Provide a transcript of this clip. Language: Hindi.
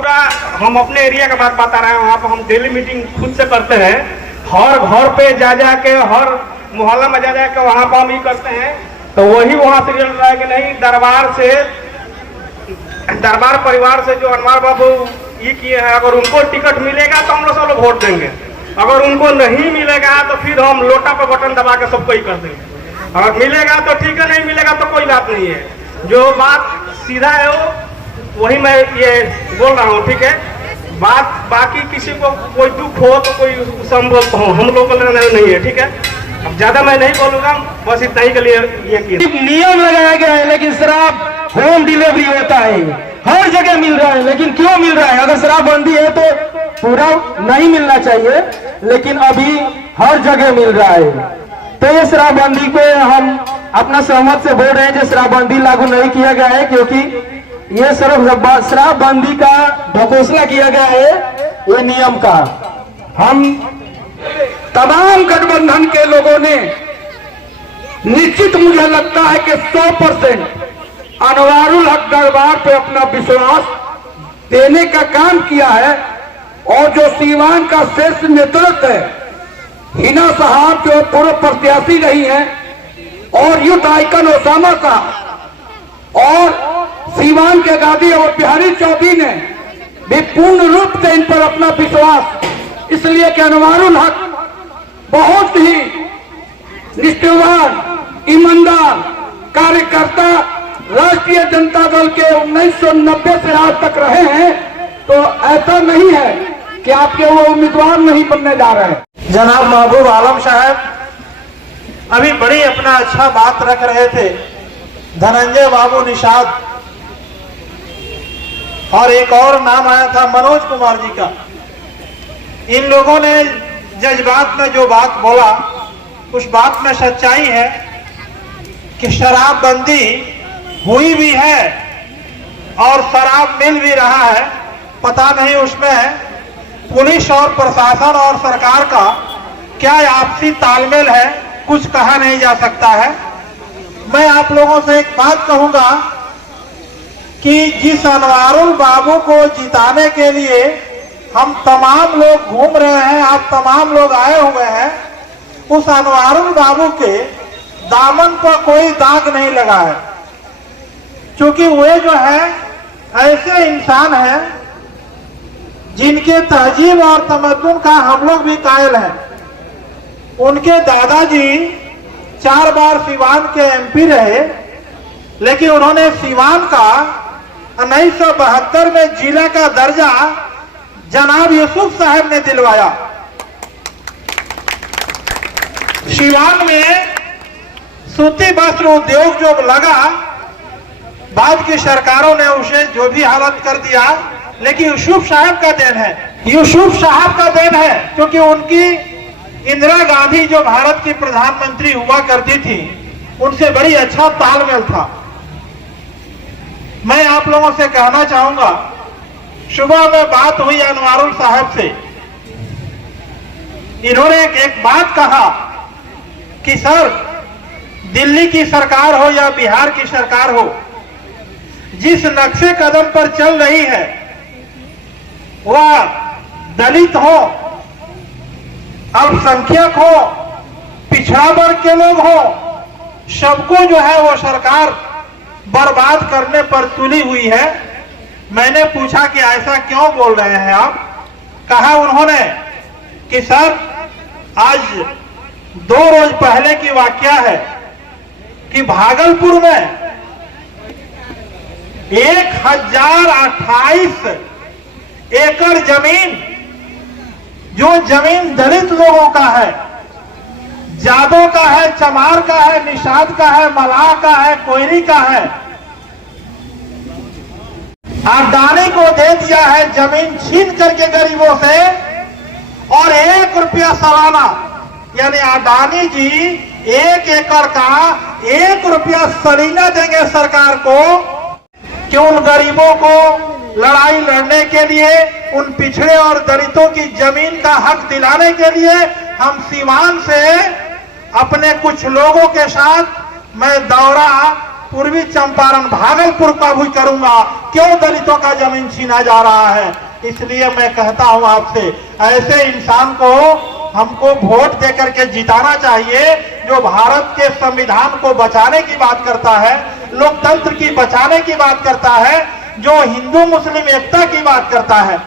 पूरा हम अपने एरिया का बात बता रहे हैं। वहाँ पर हम डेली मीटिंग खुद से करते हैं। हर घर पे जा के, हर मोहल्ला में जा के वहाँ पर हम ये करते हैं। तो वही वहाँ से रिजल्ट रहा है कि नहीं, दरबार परिवार से जो अनवर बाबू ये किए हैं, अगर उनको टिकट मिलेगा तो हम लोग सब लोग वोट देंगे। अगर उनको नहीं मिलेगा तो फिर हम लोटा पर बटन दबा के सबको ही कर देंगे। अगर मिलेगा तो ठीक है, नहीं मिलेगा तो कोई बात नहीं है। जो बात सीधा है वो वही मैं ये बोल रहा हूँ, ठीक है। बात बाकी किसी को कोई दुख हो तो कोई संभव हो, हम लोग को लेना नहीं है, ठीक है। अब ज्यादा मैं नहीं बोलूंगा, बस इतना ही के लिए ये किया। नियम लगाया गया है, लेकिन शराब होम डिलीवरी होता है, हर जगह मिल रहा है। लेकिन क्यों मिल रहा है? अगर शराबबंदी है तो पूरा नहीं मिलना चाहिए, लेकिन अभी हर जगह मिल रहा है। तो ये शराबबंदी को हम अपना सहमत से बोल रहे हैं, जो शराबबंदी लागू नहीं किया गया है, क्योंकि ये शराबबंदी का घोषणा किया गया है ये नियम का। हम तमाम गठबंधन के लोगों ने निश्चित, मुझे लगता है कि 100% अनवारुल हक दरबार पे अपना विश्वास देने का काम किया है। और जो सीवान का शीर्ष नेतृत्व है, हिना साहब जो पूर्व प्रत्याशी रही हैं, और युद्ध आइकन ओसामा साहब, और सीवान के गादी और बिहारी चौधरी ने भी पूर्ण रूप से इन पर अपना विश्वास, इसलिए कि अनवारुल हक बहुत ही निष्ठावान, ईमानदार कार्यकर्ता राष्ट्रीय जनता दल के 1990 से आज तक रहे हैं। तो ऐसा नहीं है कि आपके वो उम्मीदवार नहीं बनने जा रहे हैं। जनाब महबूब आलम साहब अभी बड़ी अपना अच्छा बात रख रहे थे। धनंजय बाबू निषाद और एक और नाम आया था मनोज कुमार जी का। इन लोगों ने जज्बात में जो बात बोला, उस बात में सच्चाई है कि शराबबंदी हुई भी है और शराब मिल भी रहा है। पता नहीं उसमें पुलिस और प्रशासन और सरकार का क्या आपसी तालमेल है, कुछ कहा नहीं जा सकता है। मैं आप लोगों से एक बात कहूंगा कि जिस अनवारुल बाबू को जिताने के लिए हम तमाम लोग घूम रहे हैं, आप तमाम लोग आए हुए हैं, उस अनवारुल बाबू के दामन पर कोई दाग नहीं लगा है। क्योंकि वे जो है ऐसे इंसान हैं जिनके तहजीब और तमद्दुन का हम लोग भी कायल हैं। उनके दादाजी 4 बार सीवान के एमपी रहे, लेकिन उन्होंने सीवान का 1972 में जिला का दर्जा जनाब यूसुफ साहब ने दिलवाया। सीवान में सूती वस्त्र उद्योग जो लगा, बाद की सरकारों ने उसे जो भी हालत कर दिया, लेकिन यूसुफ साहब का देन है। यूसुफ साहब का देन है, क्योंकि उनकी इंदिरा गांधी जो भारत की प्रधानमंत्री हुआ करती थी, उनसे बड़ी अच्छा तालमेल था। मैं आप लोगों से कहना चाहूंगा, सुबह में बात हुई अनवारुल साहब से, इन्होंने एक बात कहा कि सर, दिल्ली की सरकार हो या बिहार की सरकार हो, जिस नक्शे कदम पर चल रही है, वह दलित हो, अल्पसंख्यक हो, पिछड़ा वर्ग के लोग हो, सबको जो है वो सरकार बर्बाद करने पर तुली हुई है। मैंने पूछा कि ऐसा क्यों बोल रहे हैं आप? कहा उन्होंने कि सर, आज 2 रोज पहले की वाकया है कि भागलपुर में 1028 एकड़ जमीन, जो जमीन दलित लोगों का है, जादों का है, चमार का है, निषाद का है, मलाह का है, कोयरी का है, अडानी को दे दिया है जमीन छीन करके गरीबों से, और 1 रुपया सालाना, यानी अडानी जी 1 एकड़ का 1 रुपया सलीना देंगे सरकार को, कि उन गरीबों को लड़ाई लड़ने के लिए, उन पिछड़े और दलितों की जमीन का हक दिलाने के लिए हम सीवान से अपने कुछ लोगों के साथ मैं दौरा पूर्वी चंपारण भागलपुर का भी करूंगा। क्यों दलितों का जमीन छीना जा रहा है? इसलिए मैं कहता हूं आपसे, ऐसे इंसान को हमको वोट देकर के जिताना चाहिए, जो भारत के संविधान को बचाने की बात करता है, लोकतंत्र की बचाने की बात करता है, जो हिंदू मुस्लिम एकता की बात करता है।